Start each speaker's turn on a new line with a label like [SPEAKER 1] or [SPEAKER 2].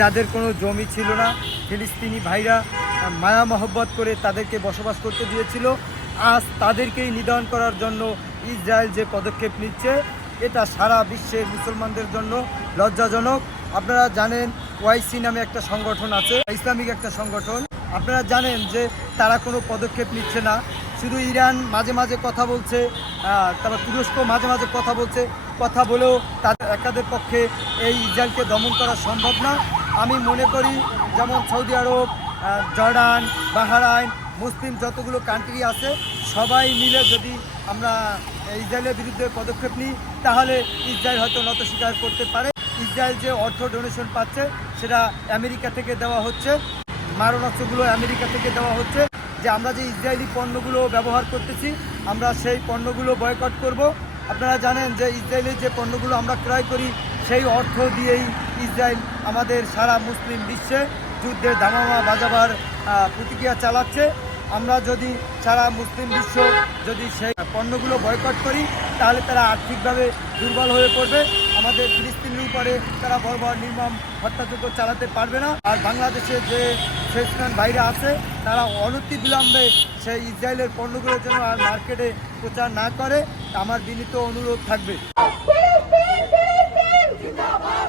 [SPEAKER 1] যাদের কোনো জমি ছিল না, ফিলিস্তিনি ভাইরা মায়া মহব্বত করে তাদেরকে বসবাস করতে দিয়েছিল। আজ তাদেরকেই নিধন করার জন্য ইসরায়েল যে পদক্ষেপ নিচ্ছে, এটা সারা বিশ্বের মুসলমানদের জন্য লজ্জাজনক। আপনারা জানেন ওয়াইসি নামে একটা সংগঠন আছে, ইসলামিক একটা সংগঠন। আপনারা জানেন যে তারা কোনো পদক্ষেপ নিচ্ছে না। শুধু ইরান মাঝে মাঝে কথা বলছে তারপর তুরস্ক মাঝে মাঝে কথা বলছে। কথা বলেও তাদের একাদের পক্ষে এই ইসরায়েলকে দমন করা সম্ভব না। আমি মনে করি যেমন সৌদি আরব জর্ডান, বাহারাইন, মুসলিম যতগুলো কান্ট্রি আছে, সবাই মিলে যদি আমরা ইসরায়েলের বিরুদ্ধে পদক্ষেপ নিই, তাহলে ইসরায়েল হয়তো নত স্বীকার করতে পারে। ইসরায়েল যে অর্থ ডোনেশন পাচ্ছে, সেটা আমেরিকা থেকে দেওয়া হচ্ছে। মারণাস্ত্রগুলো আমেরিকা থেকে দেওয়া হচ্ছে যে আমরা যে ইসরায়েলি পণ্যগুলো ব্যবহার করতেছি, আমরা সেই পণ্যগুলো বয়কট করব। আপনারা জানেন যে ইসরায়েলের যে পণ্যগুলো আমরা ক্রয় করি, সেই অর্থ দিয়েই ইসরায়েল আমাদের সারা মুসলিম বিশ্বে যুদ্ধের ধামামা বাজাবার প্রতিক্রিয়া চালাচ্ছে। আমরা যদি সারা মুসলিম বিশ্ব যদি সেই পণ্যগুলো বয়কট করি, তাহলে তারা আর্থিকভাবে দুর্বল হয়ে পড়বে। আমাদের ফিলিস্তিনের উপরে তারা বড় নির্মম হত্যাযজ্ঞ চালাতে পারবে না। আর বাংলাদেশে যে ফ্রেশম্যান বাইরে আছে, তারা অনতি বিলম্বে সেই ইসরায়েলের পণ্যগুলোর জন্য আর মার্কেটে প্রচার না করে, আমার বিনীত অনুরোধ থাকবে
[SPEAKER 2] ফিলিস্তিন ফিলিস্তিন জিন্দাবাদ